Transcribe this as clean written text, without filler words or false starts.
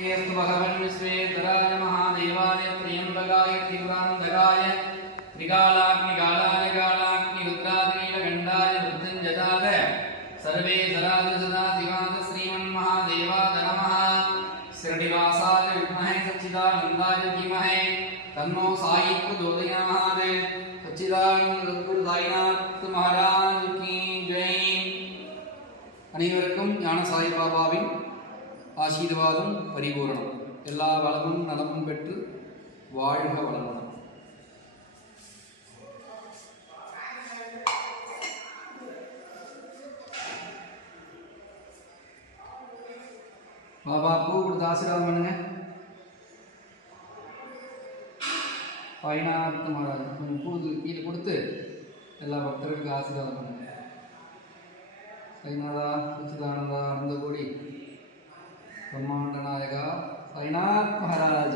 भगवन् विश्वेश्वराय महादेवाय त्र्यम्बकाय त्रिपुरान्तकाय त्रिकालाग्निकालाय कालाग्निरुद्राद्रीलगण्डाय मृत्युञ्जयाय सर्वे सदाशिवाद श्रीमन्महादेवाय नमः। शिरडिवासाय विद्महे सच्चिदानन्दाय धीमहि तन्नो साई प्रचोदयात्। सच्चिदानंद सद्गुरु साईनाथ महाराज की जय। அனைவருக்கும் ஞான சாய்பாபாவின் ஆசீர்வாதம் பரிபூரணம். எல்லா வளமும் நலமும் பெற்று வாழ்க வளமுடன். பாபா பூ கொடுத்து ஆசீர்வாதம் பண்ணுங்க. சாய்நாத் மகாராஜ் கொஞ்சம் பூ கீழே கொடுத்து எல்லா பக்தர்களுக்கும் ஆசீர்வாதம் பண்ணுங்க. साईनाथा सच्चिदानंदा आनंद कोड़ी ब्रह्मांड नायका साईनाथ महाराज।